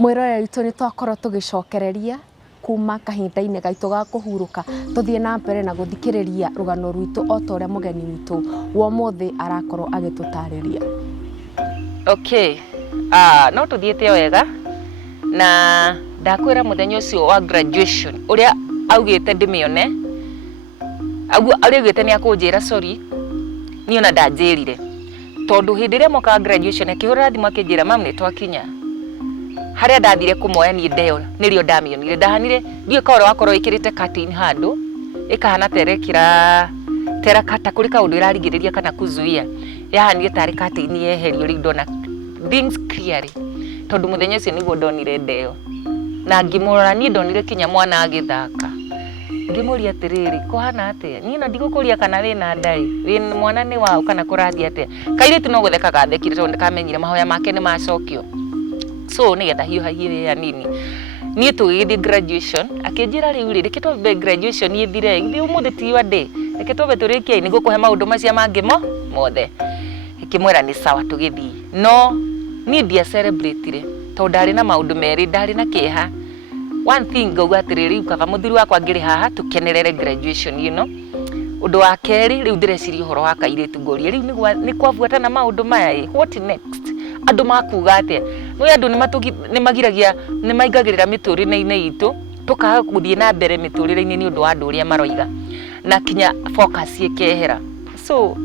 Mwiroreri witu ni twakorwo tugicokereria kuma kahinda-ini gaitu ga kuhuruka tuthie na mbere na guthikiriria rugano rwitu o ta uria mugeni witu wo muthi arakorwo agitutariria. Okay, no tuthiete wega na ndakwira muthenya ucio wa graduation uria augite ndimione augite ni akunjira sorry ni ona ndanjirire tondu hindi ria moka graduation akihura thimu akinjira mam ni twakinya haria ndathire kumoya ni ndeo nirio ndamionire ndahanire ndio kaoro wakorwo ikirite curtain handu ikahana tera kata kuri kaundu irarigiriria kana kuzuia yahanire tari curtain yeherio ri ndona things clearly tondu muthenya ucio niguo ndonire ndeo na ngimurora ni ndonire kinya mwana agithaka ngimuria atiriri kuhana atia ni na ndigukuria kana wina ndai wina mwana ni wao kana kurathi atia kaire tu no gutheka gathekire tondu kamenyire mahoya make ni macokio so ni getha hiyo hahiye ya nini ni tugithi graduation akinjira riu ri reke twabe graduation ithire ithi umuthi ti wa day reke twabe turikie ni gukuhe maundu macia mangi mothe ikimwira ni sawa tugithi no ni dia celebrate ri tondu ndari na maundu meri ndari na kiha one thing ngauga atiriri ukava muthiri wakwa ngiri haha tukenerere graduation you know undu wa keri riu ndireciria horo wa kairitu ngorie riu ni kwavuata na maundu maya what next andu makuga atia no andu ni magiragia ni maigagirira miturire-ini itu tukaga guthie na mbere miturire-ini ni undu wa andu uria maroiga na kinya focus ikehera so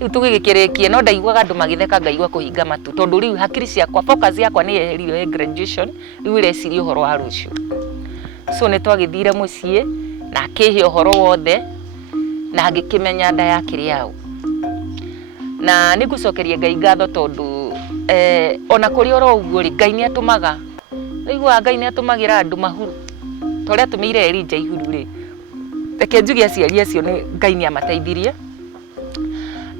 riu tugigikirikie no ndaiguaga andu magitheka ngaigua kuhinga matu tondu riu hakiri ciakwa focus yakwa ni yeherirwe graduation riu ireciria uhoro wa rucio so ni twagithire mucii na akihe uhoro wothe na ngikimenya nda yakiri au na nigucokeria Ngai ngatho tondu ona kuri oro uguo ri Ngai ni atumaga igua Ngai ni atumagira andu mahuru toria atumire Elijah ihuru ri reke njugi aciari acio ni Ngai ni amateithirie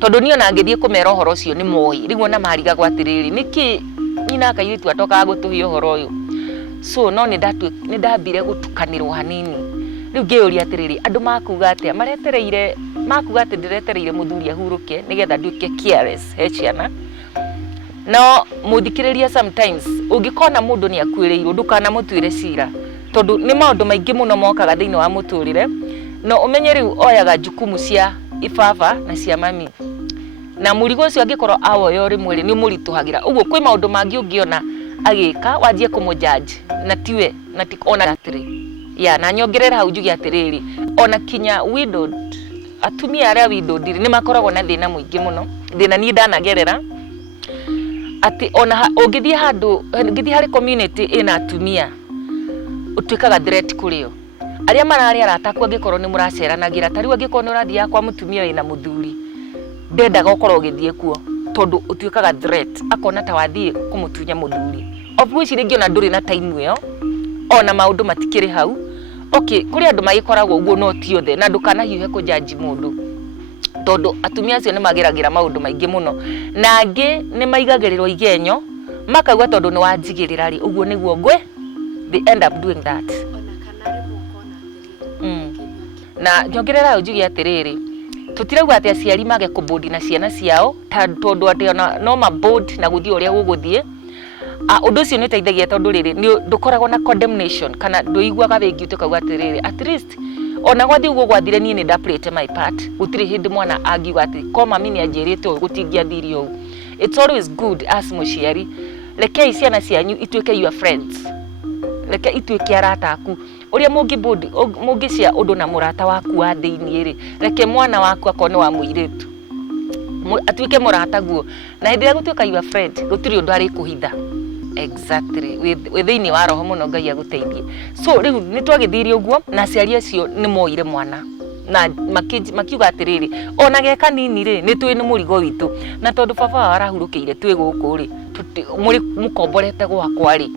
tondu ni ona ngithie kumera uhoro ucio ni moi riu ona mariga gwatiriri niki nyina kairitu atoka gutuhia uhoro uyu so no ni ndambire gutukanirwo hanini riu ngeuria atiriri andu makuga atia maretereire makuga ati ndiretereire muthuri ahuruke nigetha nduike careless hechiana no muthikiriria sometimes ungikona mundu ni akuireirwo ndukana mutuire cira tondu ni maundu maingi muno mokaga thiini wa muturire no umenye riu oyaga jukumu cia ibaba na cia mami na murigo ucio angikorwo awoyo rimwe ni murituhagira uguo kwi maundu mangi ungiona agika wanjie kumujaji na tiwe na tikona atiri ya na nyongerera hau njugi atiriri ona kinya widowed atumia aria widowed ni makoragwo na thina muingi muno thina ni ndanagerera ati ona ungithie handu ngithie hari community ina atumia utwikaga threat kurio aria marari arataku angikorwo ni muraceranagira tariu angikorwo ni urathia kwa mutumia ina muthuri ndendaga ukorwo ugithie kuo tondu utwikaga threat akona ta wathie kumutunya muthuri of which ringi ona nduri na time iyo ona maundu matikiri hau okay kuri andu magikoragwo uguo no ti othe na ndukana hiuhe kujaji mundu tondu atumia acio ni magiragira maundu maingi muno na angi ni maigagirirwo igenyo makauga tondu ni wanjigirira ri uguo niguo ngwe they end up doing that na nyongerera ujugi atiriri tutirauga ati aciari mage kubodi na ciana ciao tondu ati ona no mabod na guthie uria guguthie undu ucio ni teithagia tondu riri ni ndukoragwo na condemnation kana nduiguaga wengi utukauga atiriri at least ona gwathi uguo gwathire ni ndaplate my part gutiri hindi mwana agiuga ati ko mami ni anjirite gutingia thiri u it's always good as muciari reke ciana cianyu itweke your friends reke itweke arata aku uria mungicia undu na murata waku wa thiini ri reke mwana waku akone wa muiritu atwike murata guo na hindira gutwika your friend gutiri undu ari kuhitha exactly with thiini wa roho muno Ngai aguteithie so riu ni twagithirie uguo na ciari acio ni moire mwana na makiuga atiriri ona geka nini ri ni twi ni murigo witu na tondu baba arahurukiire twi guku ri muri mukomborete gwakwa ri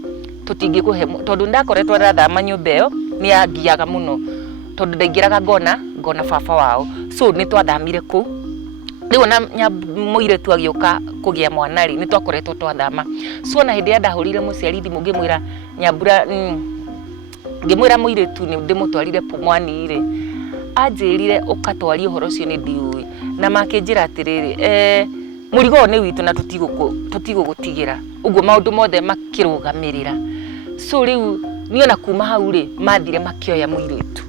tutingikuhe tondu ndakoretwo rathama nyumba iyo ni angiaga muno tondu ndaingiraga ngona baba wao so ni twathamire ku riu na muiretu agioka kugia mwana ri ni twakoretwo twathama so na hindi ya ndahurire muciari thimu ngimwira nyambura ngimwira muiretu ni ndimutwarire pumwani ri anjirire ukatwaria uhoro ucio ni ndiui na makinjira atiriri murigo nĩ witũ na tutigũgũtigĩra ũguo maũndũ mothe makĩrũgamĩrĩra. So rĩu niona kuma hau rĩ mathire makĩoya mũirĩtu.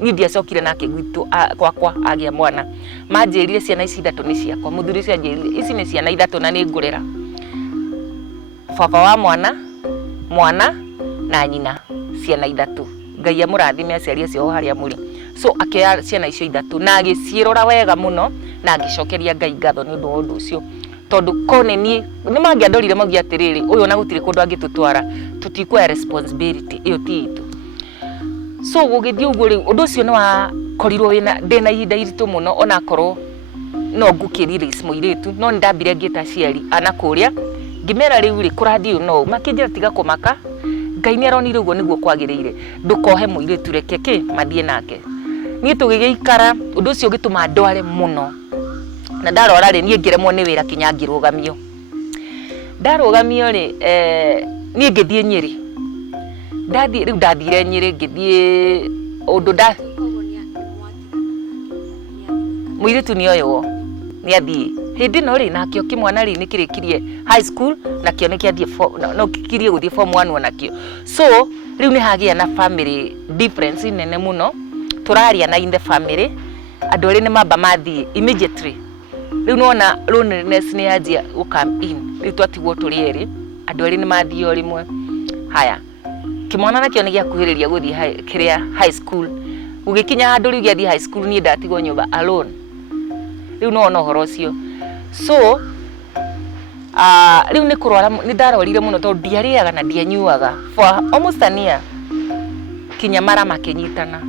Niĩ ndiacokire nake gwitũ gwakwa agĩa mwana. Manjĩrire ciana ici ithatũ nĩ ciakwa. Mũthuri ũcio anjĩrire ici nĩ ciana ithatũ na nĩ ngũrera. Baba wa mwana na nyina, ciana ithatũ. Ngai amũrathime aciari acio harĩa mũrĩ. So akĩoya ciana icio ithatũ na agĩciĩrora wega mũno na agĩcokeria Ngai ngatho nĩ ũndũ wa ũndũ ũcio. Tondũ kone niĩ nĩ mangĩandorire maugia atĩrĩrĩ ũyũ ona gũtirĩ kũndũ angĩtũtwara, tũtikuoya responsibility ĩyo ti itũ. So gũgĩthiĩ ũguo rĩu ũndũ ũcio nĩ wakorirwo ndĩna ihinda iritũ mũno ona korwo no ngũkĩrire mũirĩtu, no ndambire ngĩta ciari ana kũrĩa ngĩmera rĩu rĩ kũrathiĩ no makĩnjĩra tiga kũmaka, Ngai nĩ aronire ũguo nĩguo kwagĩrĩire, ndũkohe mũirĩtu reke mathiĩ nake. Niĩ tũgĩgĩikara ũndũ ũcio ũgĩtũma ndware mũno na ndarwara rĩ niĩ ngĩremwo nĩ wĩra kinya ngĩrũgamio. Ndarũgamio rĩ niĩ ngĩthiĩ Nyeri. Ndathire Nyeri ngĩthiĩ ũndũ mũirĩtu nĩ oywo nĩ athiĩ hindi no rĩ nakĩo kĩmwana rĩ nĩ kĩrĩkirie high school nakĩo nĩ kĩathiĩ no kĩkirie gũthiĩ form 1 onakĩo. So rĩu nĩ hagĩa na family difference nene mũno, tũraria na in the family andũ arĩa nĩ mamba mathiĩ immediately. Rĩu nona loneliness nĩ yanjia come in. Rĩu twatigwo tũrĩ erĩ andũ arĩa nĩ mathiĩ o rĩmwe. Haya kĩmwana nakĩo nĩ gĩakuhĩrĩria gũthiĩ kĩrĩa high school. Gũgĩkinya handũ rĩu gĩathiĩ high school niĩ ndatigwo nyũmba alone. Rĩu no ũhoro ũcio. So rĩu nĩ kũrwara nĩ ndarwarire mũno tondũ ndiarĩaga na ndianyuaga for almost a year kinya mara makĩnyitana.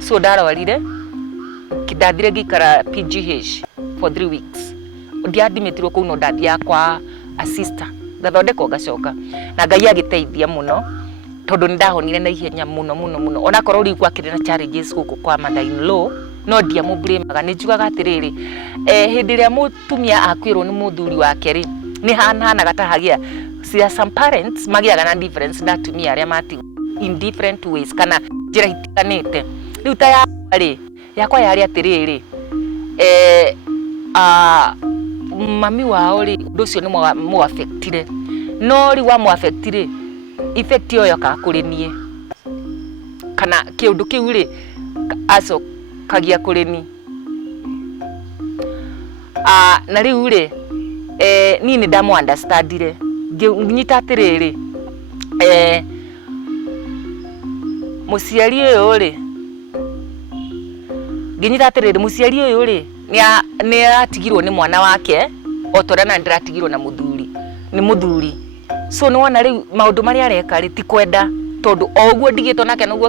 So ndarwarire ndathire ngĩikara PGH for 3 weeks. Ndiadmitirwo kũu no ndathiaga kwa assistant ngathondekwo ngacoka na Ngai agĩteithia mũno tondũ nĩ ndahonire na ihenya mũno ona korwo rĩu gwakĩrĩ na challenges gũkũ kwa mother-in-law no ndiamũblamaga. Nĩ njugaga atĩrĩrĩ hĩndĩ ĩrĩa mũtumia akwĩrwo nĩ mũthuri wake rĩ nĩ hanaga ta hagĩa some parents magĩaga na difference na atumia arĩa matigwo in different ways kana njĩra itiganĩte. Rĩu ta yakwa yarĩ atĩrĩrĩ mami wao rĩ ũndũ ũcio nĩ mũaffectire no rĩu wa mũaffectire effect yo yoka kũrĩ niĩ kana kĩũndũ kĩu rĩ acokagia kũrĩ niĩ. Na rĩu rĩ niĩ nĩ ndamũ understandire ngĩnyita atĩrĩrĩ mũciari ũyũ rĩ ngĩnyita atĩrĩrĩ mũciari ũyũ rĩ nĩ atigirwo nĩ mwana wake o torĩa na ndĩratigirwo na mũthuri. So nĩ wona rĩu maũndũ marĩa areka rĩ ti kwenda tondũ o ũguo ndigĩtwo nake noguo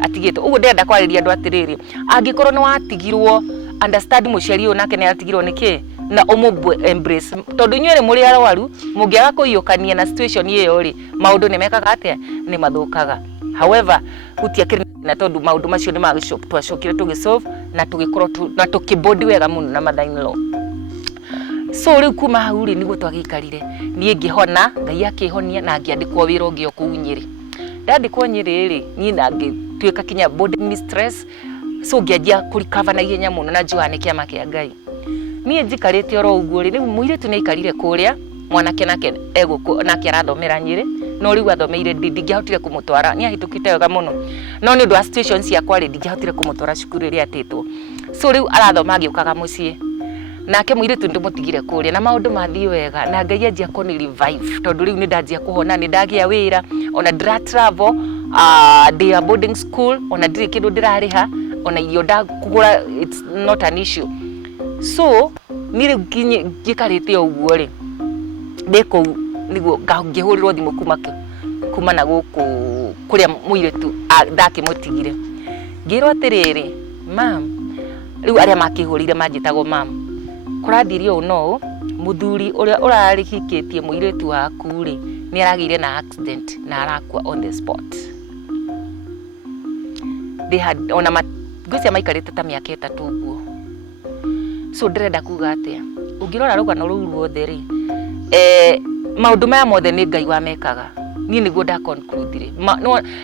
atigĩtwo. Ũguo ndĩrenda kwarĩria andũ atĩrĩrĩ angĩkorwo nĩ watigirwo understand mũciari ũyũ nake nĩ atigirwo nĩ na embrace tondũ inyuĩ rĩ mũrĩ arwaru mũngĩaga kũiyũkania na situation ĩyo rĩ maũndũ nĩ mekaga atĩa nĩ mathũkaga. However gũtiakĩrĩ na tondũ maũndũ macio nĩ twacokire tũgĩsolve na tũgĩkorwo na tũkĩbond wega mũno na mother-in-law. So rĩu kuma hau rĩ nĩguo twagĩikarire niĩ ngĩhona Ngai akĩhonia na ngĩandĩkwo wĩra ũngĩ kũu Nyeri. Ndandĩkwo Nyeri rĩ niĩ na ngĩtuĩka kinya boarding mistress. So ngĩanjia kũrecover na ihenya mũno na njuga nĩ kĩama kĩa Ngai. Niĩ njikarĩte oro ũguo rĩ rĩu mũirĩtu nĩ aikarire kũrĩa mwanake nake egũkũ nake arathomera Nyeri no rĩu athomeire ndingĩahotire kũmũtwara nĩ ahĩtũkĩte wega mũno no nĩ ũndũ wa situation ciakwa rĩ ndingĩahotire kũmũtwara cukuru ĩrĩa atĩtwo. So rĩu arathoma agĩũkaga mũciĩ nake mũirĩtu ndĩmũtigire kũrĩa na maũndũ mathiĩ wega na Ngai anjia kũni revive tondũ rĩu nĩ ndanjia kũhona nĩ ndagĩa wĩra ona ndĩra travel day boarding school ona ndirĩ kĩndũ ndĩrarĩha ona irio ndakũgũra it's not an issue. So niĩ rĩu ngĩkarĩte ũguo rĩ ndĩkũu nĩguo ngĩhũrĩrwo thimũ kuma na gũkũ kũrĩa mũirĩtu ndakĩmũtigire ngĩrwo atĩrĩrĩ mam rĩu arĩa makĩhũrĩire manjĩtagwo mam kũrathirie ũũ no mũthuri ũrĩa ũrarĩhikĩtie mũirĩtu waku rĩ nĩ aragĩire na accident na arakua on the spot. They had ona ngwĩcia maikarĩte ta mĩaka 3 ũguo. So ndĩrenda kuga atĩa ũngĩrora rũgano rũu ruothe rĩ maũndũ maya mothe nĩ Ngai wamekaga niĩ nĩguo nda conclude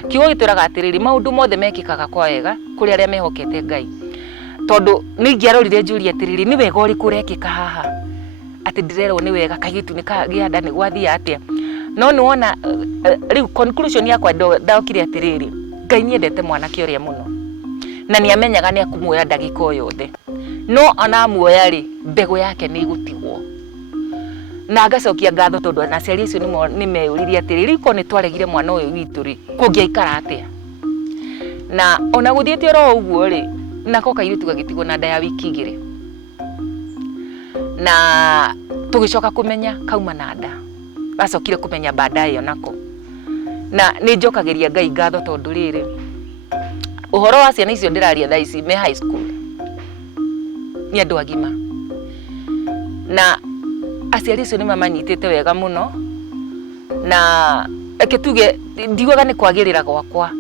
kiugo gĩtũraga atĩrĩrĩ maũndũ mothe mekĩkaga kwa wega kũrĩ arĩa mehokete Ngai tondũ nĩ ingĩarorire njũria atĩrĩrĩ nĩ wega ũrĩkũ ũrekĩka haha atĩ ati ndirero ni wega kagitu ni kagia nda ni gwathia atia no ni wona riu conclusion yakwa ndokire atiriri Ngai niendete mwanake uria muno na ni amenyaga ni akumuoya ndagika o yothe no anamuoya ri mbegu yake ni gutigwo na agacokia ngatho tondu na ciari icio ni meuririe atiriri ko ni twaregire mwana uyu witu ri kungiaikara atia na ona guthiete ro uguo ri nako kairitu gagitigwo na nda ya wiki 2 na tugicoka kumenya kauma na nda bacokire kumenya baadaye onako na ni njokageria Ngai ngatho tondu riri uhoro wa ciana icio ndiraria thaa ici me high school ni andu agima na aciari icio ni mamanyitite wega muno na eketuge ndiugaga ni kwagirira gwakwa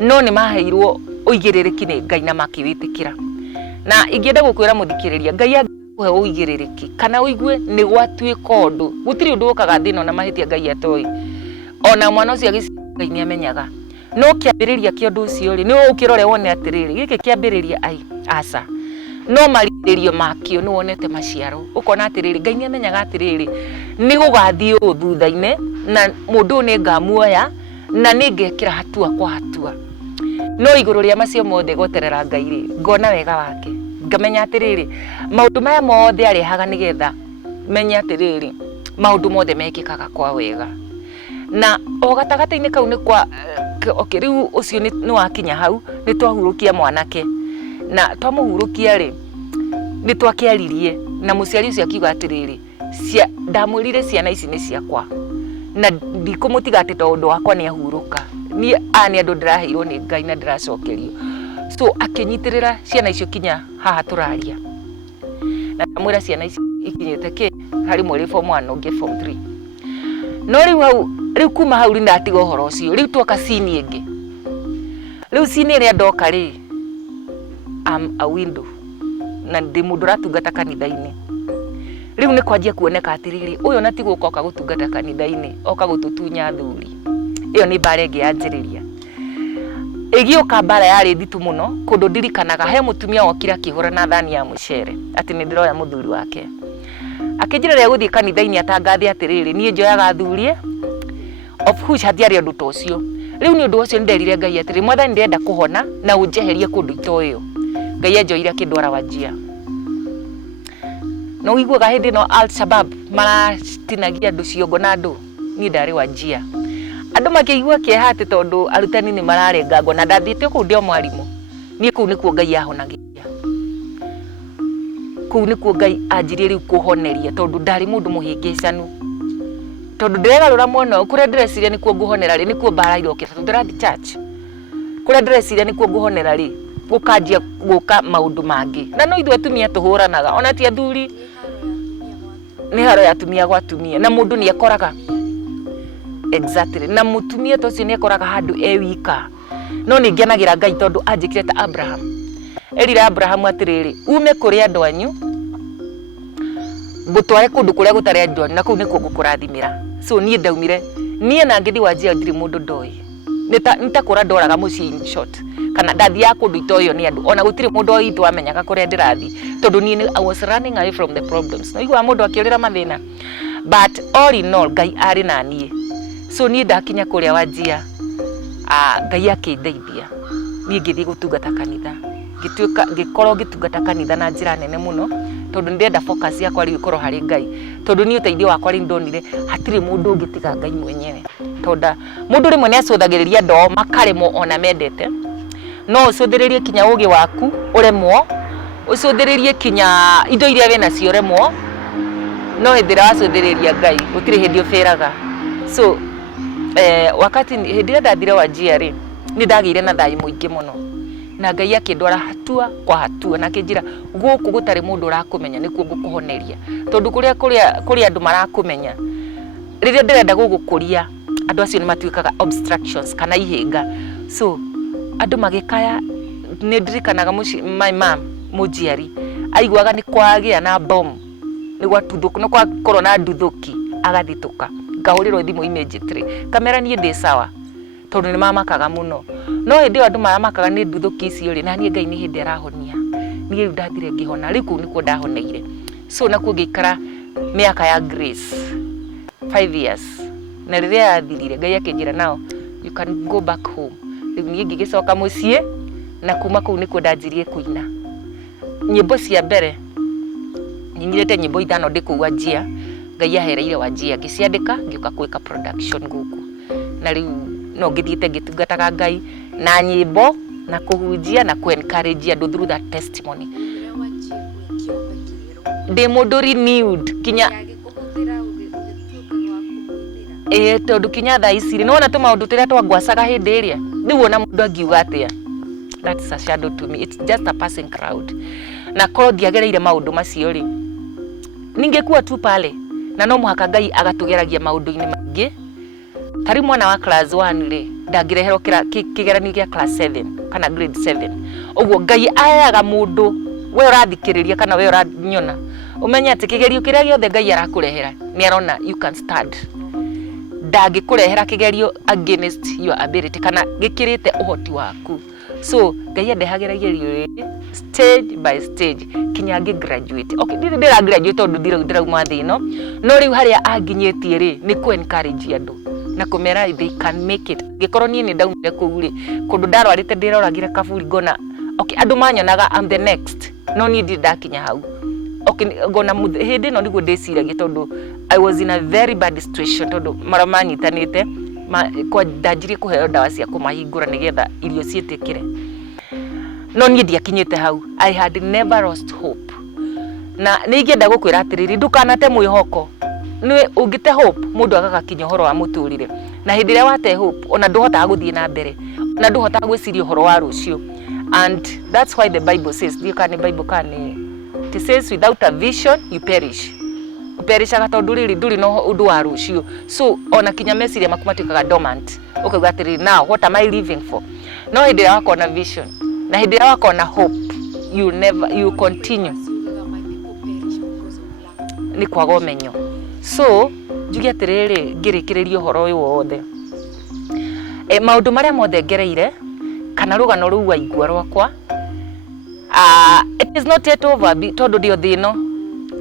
no ni maheirwo uigiririki ni Ngai na makiwitikira na ingienda gukwira muthikiriria Ngai akuhe uigiririki kana uigue ni gwatuika undu gutiri undu ukaga thina na mahitia Ngai atoi ona mwana ucio Ngai ni amenyaga no kiambiriria kia undu ucio ri ni ukirore wone atiriri giki kiambiriria ai asa no mariririo makio ni wonete maciaro ukona atiriri Ngai ni amenyaga atiriri ni gugathie thutha-ine na mundu ni ngamuoya na ni ngekira hatua kwa hatua no iguru ria macio mothe goterera Ngai ri ngona wega wake ngamenya atiriri maundu maya mothe arehaga nigetha menya atiriri maundu mothe mekikaga kwa wega na o gatagata-ini kau ni kwa riu ucio ni wakinya hau ni twahurukia mwanake na twamuhurukia ri ni twakiaririe na muciari ucio akiuga atiriri ndamwirire ciana ici ni ciakwa na ndikumutiga ati tondu wakwa ni ahuruka ni ani andu ndiraheirwo ni Ngai na ndiracokerio so akinyitirira ciana icio kinya haha turaria na tamwira ciana ici ikinyite ki hari mweri form 1 ungi form 3 no riu kuma hau ndatiga uhoro ucio riu twoka sini ingi riu sini ria ndoka ri am a window na ndi mundu ratungata kanitha-ini riu ni kwanjia kuoneka atiriri uyo natigo uka gutungata kanitha-ini oka gututunya thuri iyo ni bare ngi yanjiriria igioka bara yari nditu muno kundu ndirikanaga he mutumia wokira kihura na thani ya mucere ati ni ndiroya muthuri wake akijira ria guthie kanitha-ini atangathi atiriri nie njoyaga thurie of which hatiari undu tocio riu ni undu ucio nderire Ngai atiriri mwathani ndenda kuhona na unjeherie kundu itoyo Ngai anjoira kindwara Wajia no iguaga hindi no Al-Shabab maratinagia andu ciongo na andu ni ndari Wajia andu makigua kiehate tondu arutani ni mararengagwo na ndathite ku ndio mwarimu ni ku ni ku Ngai ahonagia ku ni ku Ngai anjirie riu kuhoneria tondu ndari mundu muhingicanu tondu ndiregarura muno kuria ndireciria ni ku nguhonera ri ni ku bara irokira tondu ndirathi church kuria ndireciria ni ku nguhonera ri gukanjia guka maundu mangi na no ithu atumia tuhuranaga ona ti athuri ni haro ya tumia gwa tumia na mundu ni akoraga exactly na mutumia tocio ni akoraga handu wika no ni ngenagira Ngai tondu anjikire ta Abraham erira Abraham atiriri ume kuria andu anyu gutware kundu kuria gutari andu na kuu ni kugukurathimira so ni ndaumire nie na ngithi Wajia ndiri mundu ndoi nitakura ndoraga muci in short kana ndathia kundu itoyo ni andu ona gutiri mundu oithu amenyaga kuria ndirathi tondu ni I was running away from the problems no igwa mundu akiorira mathina but all in all Ngai ari na nie so ni ndakinya kuria Wajia Ngai akindeithia ni ngithi gutungata kanitha gituika gikorwo gitungata kanitha na njira nene muno tondu ndenda focus yakwa ri ikorwo hari Ngai tondu ni uteithio wakwa ri ndonire hatiri mundu ungitiga Ngai mwenyewe tonda mundu rimwe ni acuthagiriria ndo makaremo ona mendete no ucuthiririe kinya ugi waku uremwo ucuthiririe kinya indo iria we nacio remwo no hindira wacuthiriria Ngai gutiri hindi ufiraga so wakati hindi ndathire Wajia ri ni ndagire na thayu muingi muno na Ngai akindwara hatua kwa hatua na kinjira guku gutari mundu urakumenya nikuo ngukuhoneria tondu kuria andu marakumenya riria ndirenda gugukuria andu acio ni matuikaga obstructions kana ihinga so andu magikaya ni ndirikanaga my mom mujiari aiguaga ni kwagia na bomb ni gwatuthuku no kwa korona nduthuki agathituka ngahurirwo thimu immediately kamera ni ndi sawa tondu ni mamakaga muno no hindi andu maramakaga ni nduthuki icio ri na ni Ngai ni hindi arahonia ni ndathire ngihona riku nikuo ndahoneire so nakuo ngikara miaka ya grace 5 years na riria yathirire Ngai akinjira nao you can go back home. Riu nie ngigicoka mucii na kuma kuu nikuo ndanjirie kuina nyimbo cia mbere nyinirete nyimbo 5 ndikuwa Njia. Ngai ahereire Wanjia ngiciandika ngiuka gwika production guku na riu no ngithiite ngitungataga Ngai na nyimbo na kuhunjia na encourage andu through that testimony. Ndi mundu renewed kinya tondu kinya thaa ici ri nona tumaundu tiria twangwacaga hindi iria riu ona mundu angiuga atia that's a shadow to me, it's just a passing crowd. Na korwo ndiagereire maundu macio ri ningekuwa tu pale na no muhaka Ngai agatugeragia maundu-ini maingi. Tari mwana wa class 1 ri ndangireherwo kigeranio gia class 7 kana grade 7 uguo Ngai ayaga mundu we urathikiriria kana we uranyona umenya ati kigerio kiria giothe Ngai arakurehera ni arona you can stand. Ndangikurehera kigerio against your ability kana gikirite uhoti waku. So Ngai endehagera igerio stage by stage kinya graduate. Okay, ndira graduate tondu ndirauma thi no no riu haria anginyetie ri ni ku encourage andu na kumera they can make it. Gikorwo nie ni ndaumire kuu ri kundu ndarwarite ndiroragire kaburi ngona okay andu manyonaga I'm the next no ni ndakinya hau. Okay ngona hindi no niguo ndiciragia tondu I was in a very bad situation tondu mara manyitanite kwa ndanjirie kuheo ndawa cia kumahingura nigetha irio cietikire no nie ndiakinyite hau. I had never lost hope na ningienda gukwira atiriri ndukanate mwihoko ni ungite hope mundu agagakinya horo wa muturire na hindi ria wate hope ona nduhotaga guthie na mbere na nduhotaga gwiciria horo wa rucio. And that's why the Bible says it says without a vision you perish. Uperishaga tondu riri nduri no undu wa rucio. So ona kinya meciria makumatikaga dormant ukauga atiriri now what am I living for. No hindi ria wako na vision na hindi ria wako na hope you continue ni kwaga umenyo. So njugi atiriri ngirikiririo horo uyu wothe maundu maria mothe ngereire kana rugano ruu waigua rwakwa it is not yet over tondu ndio thino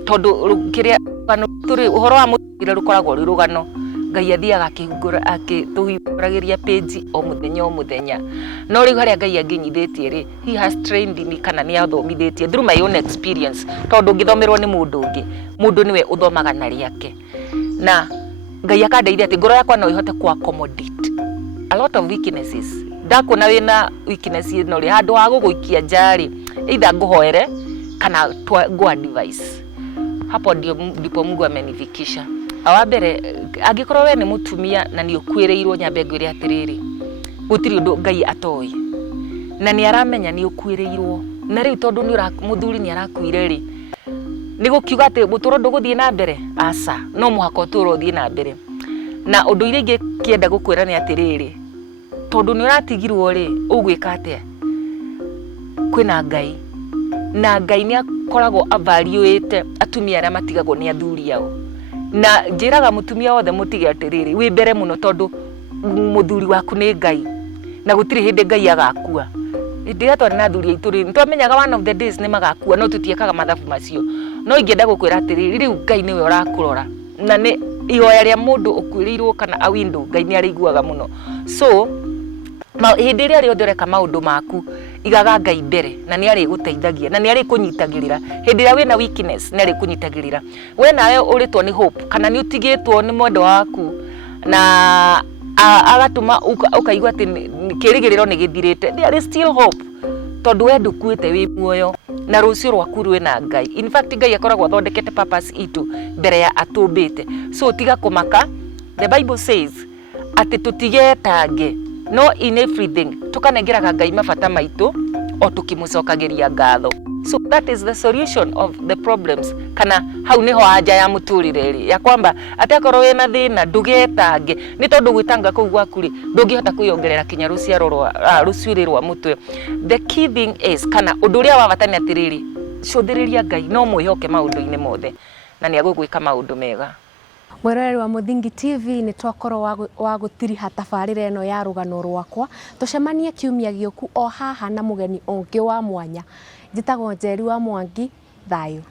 tondu kiria turi uhoro wa muthire rukoragwo ri rugano. Ngai athiaga akihungura akituhinguragiria page o muthenya no riu haria Ngai anginyithitie ri he has trained me kana ni athomithitie through my own experience tondu ngithomerwo ni mundu niwe uthomaga na riake na Ngai akandeithia ati ngoro yakwa no ihote ku accommodate a lot of weaknesses. Ndakona wina weakness no ri handu ha guguikia njari either nguhoere kana go advice. Hapo ndipo Mungu amenifikisha. Awa mbere angikorwo we ni mutumia na ni ukwireirwo nyambe ngwire atiriri gutiri undu Ngai atoi na ni aramenya ni ukwireirwo na riu tondu ni muthuri ni arakuire ri ni gukiuga ati buturo nduguthie na mbere asa no muhaka uturo thie na mbere na undu ire ingi kienda gukwira ni atiriri tondu ni uratigirwo ri ugwika atia kwina Ngai na Ngai ni akoragwo avaliate atumia aria matigagwo ni athuri yao na njiraga mutumia wothe mutige atiriri wi mbere muno tondu muthuri waku ni Ngai na gutiri hindi Ngai agakua. Ndiga twari na athuri aitu ri ntwamenyaga one of the days ni magakua no tutiekaga mathabu macio no ingienda gukwira atiriri riu Ngai niwe urakurora na ni ihoya ria mundu ukwirirwo kana awindu Ngai ni ariguaga muno. So hindi ria riothe ureka maundu maku igaga Ngai mbere na ni ari guteithagia na ni ari kunyitagirira hindi ria wina weakness ni ari kunyitagirira we nawe uritwo ni hope kana ni utigitwo ni mwendo waku na agatuma ukaigua ati kirigiriro ni githirite. There is still hope tondu we ndukuite wi muoyo na rucio rwaku rwina Ngai. In fact Ngai akoragwo athondekete purpose itu mbere ya atumbite. So tiga kumaka. The Bible says ati tutigetange no in everything tukanengeraga Ngai mabata maitu o tukimucokagiria ngatho. So that is the solution of the problems kana hau niho anja ya muturire ri ya kwamba atekorwo wina thina ndugetange ni tondu gwitanga kuu gwaku ri ndungihota kwiongerera kinya ruciaro ruciuri rwa mutwe. The key thing is kana undu uria wa batani atiriri cuthiriria Ngai no mwihoke maundu-ini mothe na ni agugwika maundu mega. Mweroreri wa Muthingi TV ni twakorwo wa gutiriha tabarira eno ya rugano rwakwa tucemanie kiumia gioku o haha na mugeni ungi wa mwanya. Njitagwo Njeri wa Mwangi. Thayo.